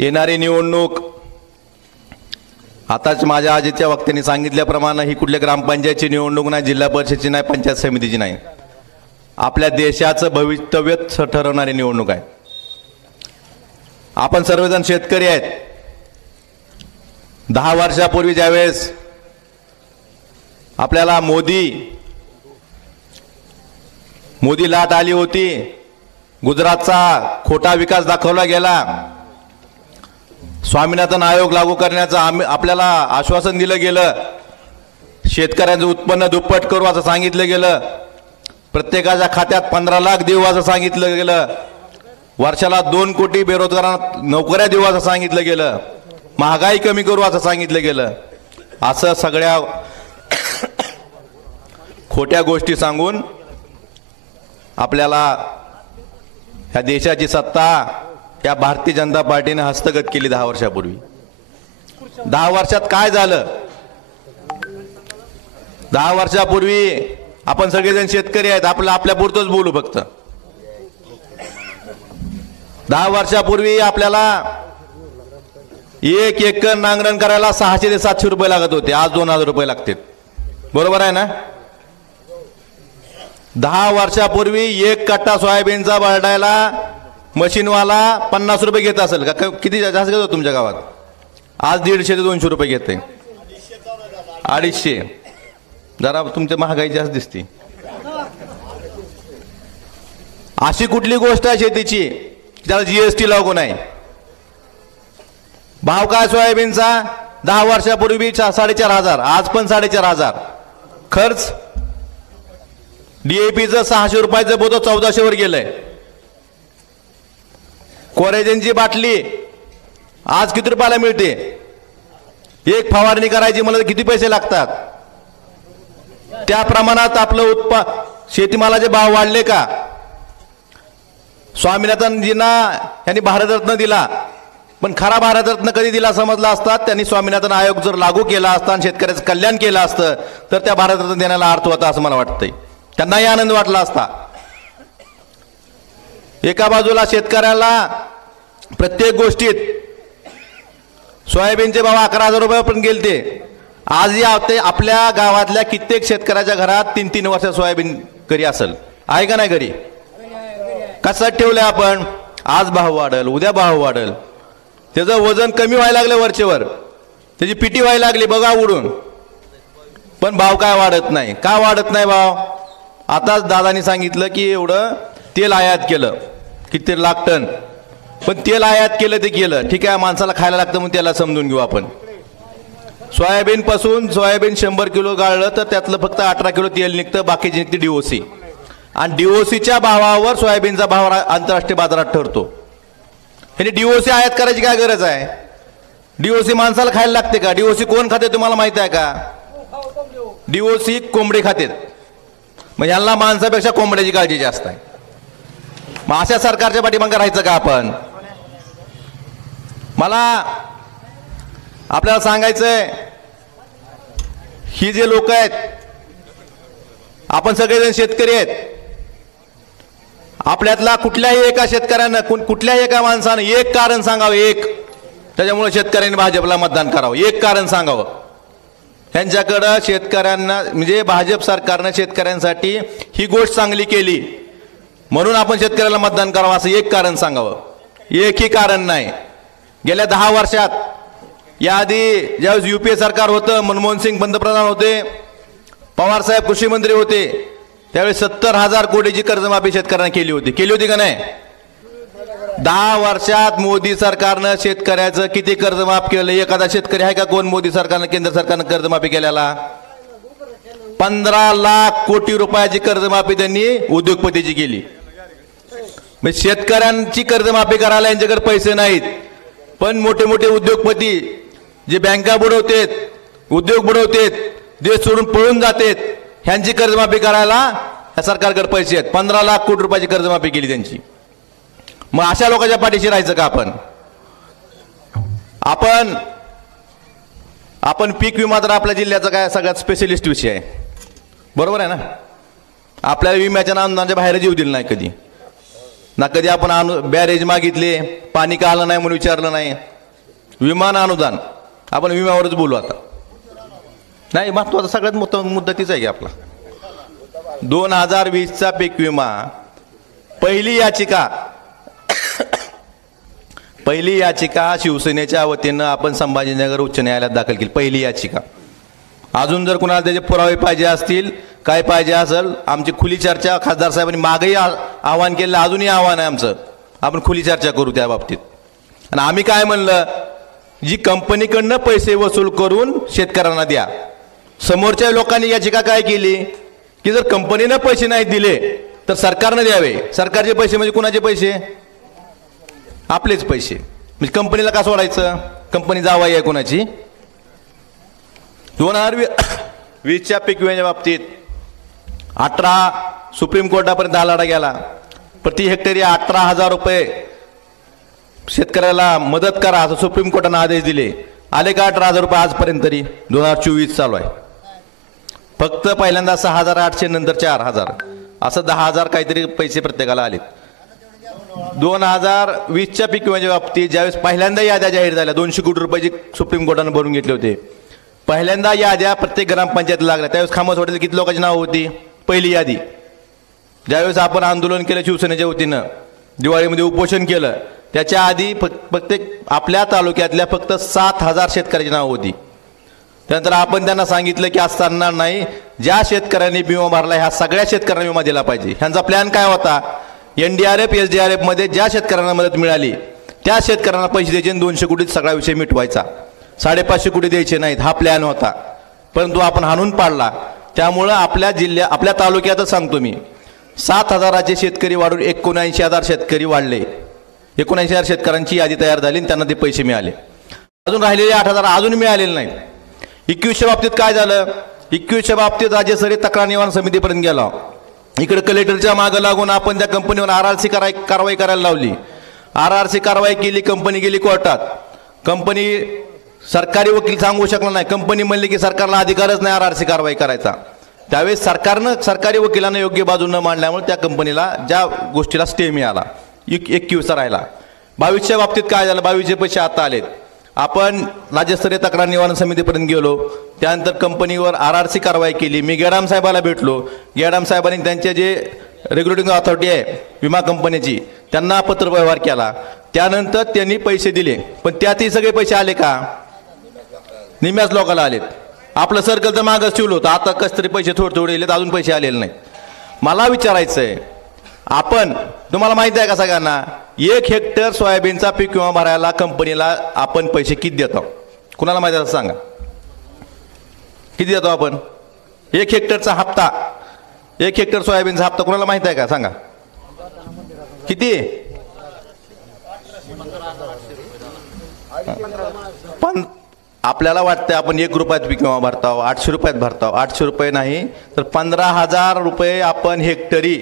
येणारी निवडणूक आताच माझ्या आजीच्या वक्त्यांनी सांगितल्याप्रमाणे ही कुठल्या ग्रामपंचायतची निवडणूक नाही, जिल्हा परिषदेची नाही, पंचायत समितीची नाही, आपल्या देशाचं भवितव्य ठरवणारी निवडणूक आहे। आपण सर्वजण शेतकरी आहेत। 10 वर्षापूर्वी ज्यावेळेस आपल्याला मोदी लाट आली होती, गुजरातचा खोटा विकास दाखवला गेला, स्वामीनाथन आयोग लागू करण्याचं आपल्याला आश्वासन दिलं गेलं, शेतकऱ्यांचं उत्पन्न दुप्पट करू असं सांगितलं गेलं, प्रत्येकाच्या खात्यात 15 लाख देऊ असं सांगितलं गेलं, वर्षाला 2 कोटी बेरोजगारांना नोकऱ्या देऊ असं सांगितलं गेलं, महागाई कमी करू असं सांगितलं गेलं। असं सगळ्या खोट्या गोष्टी सांगून आपल्याला ह्या देशाची सत्ता या भारतीय जनता पार्टीने हस्तगत केली 10 वर्षापूर्वी। 10 वर्षात काय झालं? 10 वर्षापूर्वी आपण सगळेजण शेतकरी आहेत, आपल्यापुरतंच बोलू फक्त। 10 वर्षापूर्वी आपल्याला 1 एकर नांगरण करायला 600 ते 700 रुपये लागत होते, आज 2000 रुपये लागतात, बरोबर आहे ना? 10 वर्षापूर्वी 1 कट्टा सोयाबीनचा भरडायला मशीनवाला 50 रुपये घेत असेल का? किती जास्त घेतो तुमच्या गावात? आज 150 ते 200 रुपये घेते, 250। जरा तुमच्या महागाई जास्त दिसते। अशी कुठली गोष्ट आहे शेतीची त्याला जीएसटी लागू नाही? भाव काय सोयाबीनचा? 10 वर्षापूर्वी 4500, आज पण 4500। खर्च डीएपीचं 600 रुपयाचं बोतो 1400 वर गेलंय। कोरेजनची बाटली आज किती रुपयाला मिळते? एक फवारणी करायची मला किती पैसे लागतात? त्या प्रमाणात आपलं शेतीमालाचे भाव वाढले का? स्वामीनाथनजींना यांनी भारतरत्न दिला, पण खरा भारतरत्न कधी दिला समजला असता त्यांनी स्वामीनाथन आयोग जर लागू केला असता आणि शेतकऱ्याचं कल्याण केलं असतं तर त्या भारतरत्न देण्याला अर्थ होता असं मला वाटतंय। त्यांनाही आनंद वाटला असता। एका बाजूला शेतकऱ्याला प्रत्येक गोष्टीत सोयाबीनचे भाव 11,000 रुपयापर्यंत गेलते। आजही आपल्या गावातल्या कित्येक शेतकऱ्याच्या घरात 3-3 वर्ष सोयाबीन घरी असेल, आहे का नाही घरी? कसं ठेवलंय आपण? आज भाव वाढल, उद्या भाव वाढल, त्याचं वजन कमी व्हायला लागलं वरचेवर, त्याची पिटी व्हायला लागली बघा उडून, पण भाव काय वाढत नाही? का वाढत नाही भाव? आताच दादानी सांगितलं की एवढं तेल आयात केलं, किती लाख टन, पण तेल आयात केलं ते केलं, ठीक आहे, माणसाला खायला लागतं म्हणून त्याला समजून घेऊ आपण। सोयाबीन 100 किलो गाळलं तर त्यातलं फक्त 18 किलो तेल निघतं, बाकीची निघते डीओसी, आणि डीओसीच्या भावावर सोयाबीनचा भाव आंतरराष्ट्रीय बाजारात ठरतो। ह्याने डीओसी आयात करायची काय गरज आहे? डीओसी माणसाला खायला लागते का? डीओसी कोण खाते तुम्हाला माहित आहे का? डीओसी कोंबडी खाते, मग यांना माणसापेक्षा कोंबड्याची काळजी जास्त आहे। मग अशा सरकारच्या पाठीमागे राहायचं का आपण? मला आपल्याला सांगायचंय, ही जे लोक आहेत, आपण सगळेजण शेतकरी आहेत, आपल्यातला कुठल्याही एका शेतकऱ्यानं, कुठल्याही एका माणसानं एक कारण सांगावं, एक, त्याच्यामुळे शेतकऱ्यांनी भाजपला मतदान करावं, एक कारण सांगावं। यांच्याकडं शेतकऱ्यांना म्हणजे भाजप सरकारनं शेतकऱ्यांसाठी ही गोष्ट चांगली केली म्हणून आपण शेतकऱ्याला मतदान करावं असं एक कारण सांगावं, एकही कारण नाही। गेल्या 10 वर्षात, याआधी ज्यावेळेस यूपीए सरकार होतं, मनमोहन सिंग पंतप्रधान होते, पवार साहेब कृषी मंत्री होते, त्यावेळी 70,000 कोटीची कर्जमाफी शेतकऱ्यांना केली होती का नाही? 10 वर्षात मोदी सरकारनं शेतकऱ्याचं किती कर्जमाफ केलं? एखादा शेतकरी आहे का कोण मोदी सरकारनं, केंद्र सरकारनं कर्जमाफी केलेला? 15 लाख कोटी रुपयाची कर्जमाफी त्यांनी उद्योगपतीची केली। शेतकऱ्यांची कर्जमाफी करायला यांच्याकडे पैसे नाहीत, पण मोठे मोठे उद्योगपती जे बँका बुडवतात, उद्योग बुडवतात, देश सोडून पळून जातात, ह्यांची कर्जमाफी करायला या सरकारकडे पैसे आहेत। 15 लाख कोटी रुपयाची कर्जमाफी केली त्यांची। मग अशा लोकांच्या पाठीशी राहायचं का आपण? आपण पीक विमा तर आपल्या जिल्ह्याचा काय सगळ्यात स्पेशलिस्ट विषय आहे, बरोबर आहे ना? आपल्याला विम्याच्या नावाने बाहेर येऊ दिलं नाही कधी ना, कधी आपण बॅरेज मागितले, पाणी का आलं नाही म्हणून विचारलं नाही, विमान अनुदान, आपण विम्यावरच बोलू आता. नाही, महत्वाचा सगळ्यात मोठा मुद्दा तीच आहे की आपला 2020चा पीक विमा. पहिली याचिका शिवसेनेच्या वतीनं आपण संभाजीनगर उच्च न्यायालयात दाखल केली. पहिली याचिका. अजून जर कुणाला त्याचे पुरावे पाहिजे असतील, काय पाहिजे असेल, आमची खुली चर्चा खासदार साहेबांनी मागेही आवाहन केलं, अजूनही आव्हान आहे आमचं, आपण खुली चर्चा करू त्या बाबतीत. आणि आम्ही काय म्हणलं, जी कंपनीकडनं पैसे वसूल करून शेतकऱ्यांना द्या. समोरच्या लोकांनी याचिका काय केली की जर कंपनीनं पैसे नाही दिले तर सरकारनं द्यावे. सरकारचे पैसे म्हणजे कुणाचे पैसे? आपलेच पैसे. म्हणजे कंपनीला का सोडायचं? कंपनी जावाई आहे कोणाची? 2020च्या पीक विम्याच्या बाबतीत 18 सुप्रीम कोर्टापर्यंत हा लढा गेला. प्रति हेक्टरी 18,000 रुपये शेतकऱ्याला मदत करा असं सुप्रीम कोर्टानं आदेश दिले. आले का 18,000 रुपये आजपर्यंत? तरी 2024 चालू आहे. फक्त पहिल्यांदा 6,800, नंतर 4,000, असं 10,000 काहीतरी पैसे प्रत्येकाला आले. 2020च्या पीक विम्याच्या बाबतीत ज्यावेळेस पहिल्यांदा याद्या जाहीर झाल्या, 200 कोटी रुपयाची सुप्रीम कोर्टानं भरून घेतले होते. पहिल्यांदा याद्या प्रत्येक ग्रामपंचायत लागल्या. त्यावेळेस खामसवाडीला किती लोकांची नावं होती? पहिली यादी. ज्यावेळेस आपण आंदोलन केलं शिवसेनेच्या वतीनं, दिवाळीमध्ये उपोषण केलं, त्याच्या आधी प्रत्येक आपल्या तालुक्यातल्या फक्त 7,000 शेतकऱ्याची नावं होती. त्यानंतर आपण त्यांना सांगितलं की आज चालणार नाही, ज्या शेतकऱ्यांनी विमा भरला ह्या सगळ्या शेतकऱ्यांना विमा दिला पाहिजे. ह्यांचा प्लॅन काय होता? NDRF SDRF मध्ये ज्या शेतकऱ्यांना मदत मिळाली त्या शेतकऱ्यांना पैसे द्यायचे आणि 200 कोटीत सगळा विषय मिटवायचा. 550 कोटी द्यायचे नाहीत, हा प्लॅन होता. परंतु आपण हाणून पाडला. त्यामुळं आपल्या तालुक्यातच सांगतो मी, 7,000चे शेतकरी वाढून 79,000 शेतकरी वाढले. 79,000 शेतकऱ्यांची यादी तयार झाली आणि त्यांना ते पैसे मिळाले. अजून राहिलेले 8,000 अजून मिळालेले नाहीत. 21च्या बाबतीत काय झालं? 21च्या बाबतीत राज्यस्तरीय तक्रार निवारण समितीपर्यंत गेला. इकडे कलेक्टरच्या मागं लागून आपण त्या कंपनीवर RRC कारवाई करायला लावली. RRC कारवाई केली, कंपनी गेली कोर्टात. कंपनी सरकारी वकील सांगू शकला नाही. कंपनी म्हणली की सरकारला अधिकारच नाही RRC कारवाई करायचा. त्यावेळेस सरकारनं सरकारी वकिलांना योग्य बाजू न मांडल्यामुळे त्या कंपनीला ज्या गोष्टीला स्टे मिळाला. 21चा राहिला. 22च्या बाबतीत काय झालं? 22चे पैसे आता आलेत. आपण राज्यस्तरीय तक्रार निवारण समितीपर्यंत गेलो. त्यानंतर कंपनीवर RRC कारवाई केली. मी गेडाम साहेबाला भेटलो. गेडाम साहेबांनी त्यांचे जे रेग्युलेटिंग अथॉरिटी आहे विमा कंपनीची, त्यांना पत्रव्यवहार केला. त्यानंतर त्यांनी पैसे दिले. पण त्यातही सगळे पैसे आले का? निम्याच लोकांना आलेत. आपलं सर्कल तर मागच ठेवलं होतं. आता कसं तरी पैसे थोडे थोडे येलेत, अजून पैसे आलेले नाहीत. मला विचारायचं आहे, आपण, तुम्हाला माहिती आहे का सगळ्यांना, 1 हेक्टर सोयाबीनचा पीक विमा भरायला कंपनीला आपण पैसे किती देतो? कुणाला माहिती आहे सांगा, किती देतो आपण? 1 हेक्टरचा हप्ता, 1 हेक्टर सोयाबीनचा हप्ता कुणाला माहिती आहे का? सांगा किती? पण आपल्याला वाटतं आपण 1 रुपयात पीक विमा भरतो, 800 रुपयात भरतो. 800 रुपये नाही तर 15,000 रुपये आपण हेक्टरी,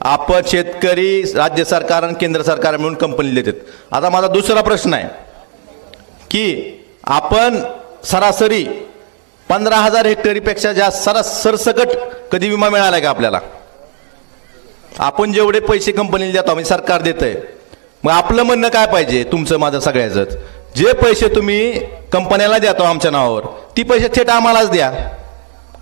आपण शेतकरी, राज्य सरकार आणि केंद्र सरकार मिळून कंपनीला देतात. आता माझा दुसरा प्रश्न आहे की आपण सरासरी 15,000 हेक्टरीपेक्षा जास्त सरसकट कधी विमा मिळाला का आपल्याला? आपण जेवढे पैसे कंपनीला देतो, म्हणजे सरकार देतंय, मग आपलं म्हणणं काय पाहिजे? तुमचं माझं सगळ्याचंच, जे पैसे तुम्ही कंपन्याला देतो आमच्या नावावर, ती पैसे थेट आम्हालाच द्या.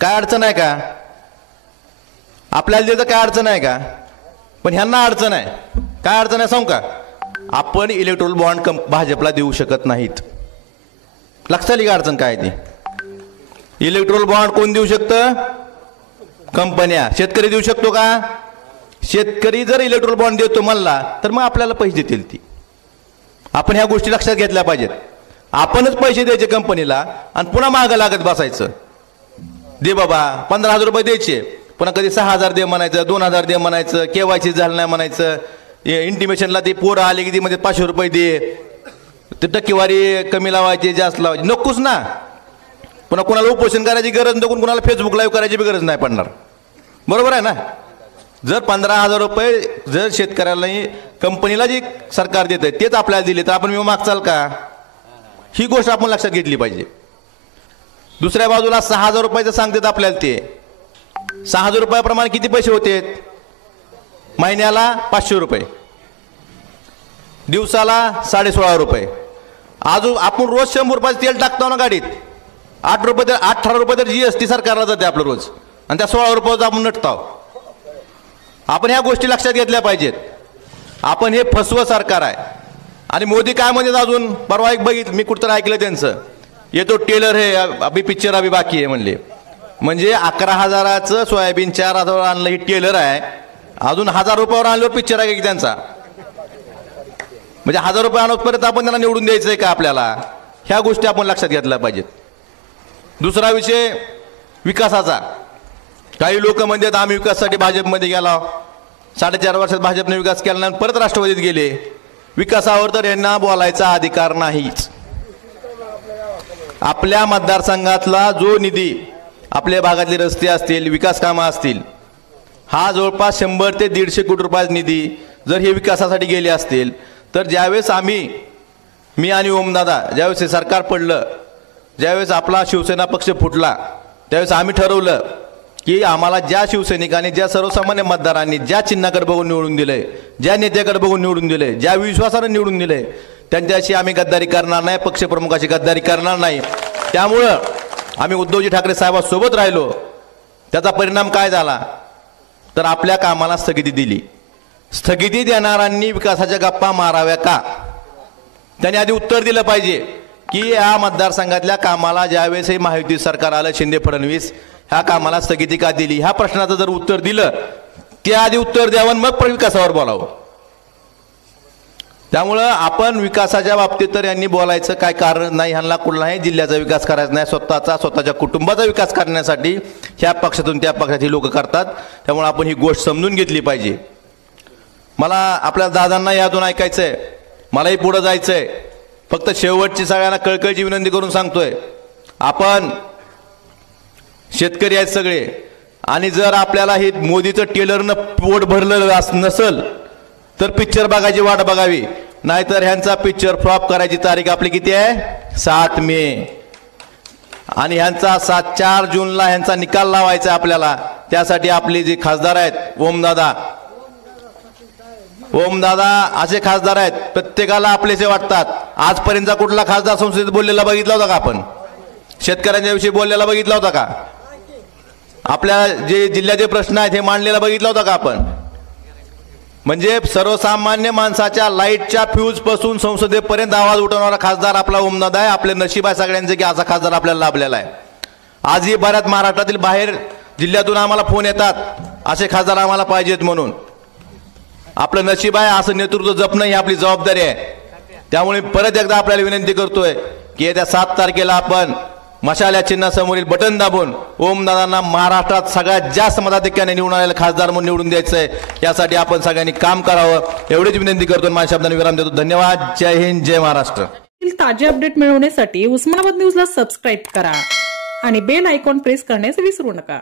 काय अडचण आहे का? आपल्याला देतं काय अडचण आहे का? पण ह्यांना अडचण आहे. काय अडचण आहे सांगू का? आपण इलेक्ट्रोल बॉन्ड भाजपला देऊ शकत नाहीत. लक्षात आली का अडचण काय ती? इलेक्ट्रोल बॉन्ड कोण देऊ शकतं? कंपन्या. शेतकरी देऊ शकतो का? शेतकरी जर इलेक्ट्रोल बॉन्ड देतो म्हणला तर मग आपल्याला पैसे देतील ती. आपण ह्या गोष्टी लक्षात घेतल्या पाहिजेत. आपणच पैसे द्यायचे कंपनीला आणि पुन्हा मागं लागत बसायचं. दे बाबा 15,000 रुपये द्यायचे, पुन्हा कधी 6,000 दे म्हणायचं, 2,000 दे म्हणायचं, KYC झालं नाही म्हणायचं, इंटिमेशनला ते पोरं आले की ती मध्ये 500 रुपये दे, ते टक्केवारी कमी लावायची जास्त लावायची, नकोच ना. पुन्हा कुणाला उपोषण करायची गरज नको, कुणाला फेसबुक लाईव्ह करायची बी गरज नाही पडणार. बरोबर आहे ना? जर 15,000 रुपये जर शेतकऱ्याला कंपनीला जी सरकार देत आहे तेच आपल्याला दिले तर आपण विमा मागचाल का? ही गोष्ट आपण लक्षात घेतली पाहिजे. दुसऱ्या बाजूला 6,000 रुपयाचं सांगतात आपल्याला. ते 6,000 रुपयाप्रमाणे किती पैसे होते? महिन्याला 500 रुपये, दिवसाला 16.5 रुपये. आज आपण रोज 100 रुपयाचं तेल टाकतो ना गाडीत, 8 रुपये तर 18 रुपये तर GST सरकारला जाते आपलं रोज, आणि त्या 16 रुपयाचं आपण नटतो. आपण ह्या गोष्टी लक्षात घेतल्या पाहिजेत. आपण हे फसवं सरकार आहे. आणि मोदी काय म्हणतात अजून, परवा एक मी कुठं ऐकलं त्यांचं, ये तो टेलर है अभी पिक्चर अभी बाकी आहे म्हणले. म्हणजे 11,000चं सोयाबीन 4,000 आणलं ही टेलर आहे, अजून 1,000 रुपयावर आणल्यावर पिक्चर आहे की त्यांचा. म्हणजे 1,000 रुपये आणतपर्यंत आपण त्यांना निवडून द्यायचंय का आपल्याला? ह्या गोष्टी आपण लक्षात घेतल्या पाहिजेत. दुसरा विषय विकासाचा. काही लोक म्हणतात आम्ही विकासासाठी भाजपमध्ये गेला, 4.5 वर्षात भाजपने विकास केला नाही, परत राष्ट्रवादीत गेले. विकासावर तर यांना बोलायचा अधिकार नाहीच. आपल्या मतदारसंघातला जो निधी, आपल्या भागातले रस्ते असतील, विकास कामं असतील, हा जवळपास 100 ते 150 कोटी रुपयाचा निधी जर हे विकासासाठी गेले असतील, तर ज्यावेळेस मी आणि ओमदादा ज्यावेळेस हे सरकार पडलं, ज्यावेळेस आपला शिवसेना पक्ष फुटला, त्यावेळेस आम्ही ठरवलं की आम्हाला ज्या शिवसैनिकांनी, ज्या सर्वसामान्य मतदारांनी ज्या चिन्हाकडे बघून निवडून दिलंय, ज्या नेत्याकडे बघून निवडून दिलंय, ज्या विश्वासाने निवडून दिलंय, त्यांच्याशी आम्ही गद्दारी करणार नाही, पक्षप्रमुखाची गद्दारी करणार नाही. त्यामुळं आम्ही उद्धवजी ठाकरे साहेबांसोबत राहिलो. त्याचा परिणाम काय झाला तर आपल्या कामाला स्थगिती दिली. स्थगिती देणाऱ्यांनी विकासाच्या गप्पा माराव्या का? त्यांनी आधी उत्तर दिलं पाहिजे की या मतदारसंघातल्या कामाला ज्यावेळेस हे महायुती सरकार आलं, शिंदे फडणवीस, ह्या कामाला स्थगिती का दिली? ह्या प्रश्नाचं जर उत्तर दिलं, त्या आधी उत्तर द्यावं, मग विकासावर बोलावं. त्यामुळं आपण विकासाच्या बाबतीत तर यांनी बोलायचं काय कारण नाही. ह्यांना कुठलाही जिल्ह्याचा विकास करायचा नाही, स्वतःच्या कुटुंबाचा विकास करण्यासाठी ह्या पक्षातून त्या पक्षातील लोक करतात. त्यामुळे आपण ही गोष्ट समजून घेतली पाहिजे. मला आपल्या दादांना यातून ऐकायचंय, मलाही पुढे जायचंय. फक्त शेवटची सगळ्यांना कळकळीची विनंती करून सांगतोय, आपण शेतकरी आहेत सगळे, आणि जर आपल्याला हे मोदीचं टेलरनं पोट भरलं नसल तर पिक्चर बघायची वाट बघावी. नाहीतर ह्यांचा पिक्चर फ्लॉप करायची तारीख आपली किती आहे? 7 मे. आणि ह्यांचा 4 जूनला ह्यांचा निकाल लावायचा आपल्याला. त्यासाठी आपले जे खासदार आहेत, ओमदादा असे खासदार आहेत, प्रत्येकाला आपलेसे वाटतात. आजपर्यंतचा कुठला खासदार संसदेत बोललेला बघितला होता का आपण? शेतकऱ्यांच्या विषयी बोललेला बघितला होता का? आपल्या जे जिल्ह्याचे प्रश्न आहेत हे मांडलेला बघितला होता का आपण? म्हणजे सर्वसामान्य माणसाच्या लाईटच्या फ्यूज पासून संसदेपर्यंत आवाज उठवणारा खासदार आपला ओमदादा आहे. आपले नशीब आहे सगळ्यांचे की असा खासदार आपल्याला लाभलेला आहे. आजही बऱ्याच महाराष्ट्रातील बाहेर जिल्ह्यातून आम्हाला फोन येतात, असे खासदार आम्हाला पाहिजेत म्हणून. आपलं नशीब आहे, असं नेतृत्व जपणं ही आपली जबाबदारी आहे. त्यामुळे परत एकदा आपल्याला विनंती करतोय की येत्या 7 तारखेला आपण मशाल या चिन्हासमोरील बटन दाबून ओमदादांना महाराष्ट्रात सगळ्यात जास्त मताधिक्याने निवडून आलेला खासदार म्हणून निवडून द्यायचंय. यासाठी आपण सगळ्यांनी काम करावं, एवढीच विनंती करतो. माझ्या शब्दांनी विराम देतो. धन्यवाद. जय हिंद, जय महाराष्ट्र. ताजे अपडेट मिळवण्यासाठी उस्मानाबाद न्यूजला सबस्क्राईब करा आणि बेल आयकॉन प्रेस करण्यास विसरू नका.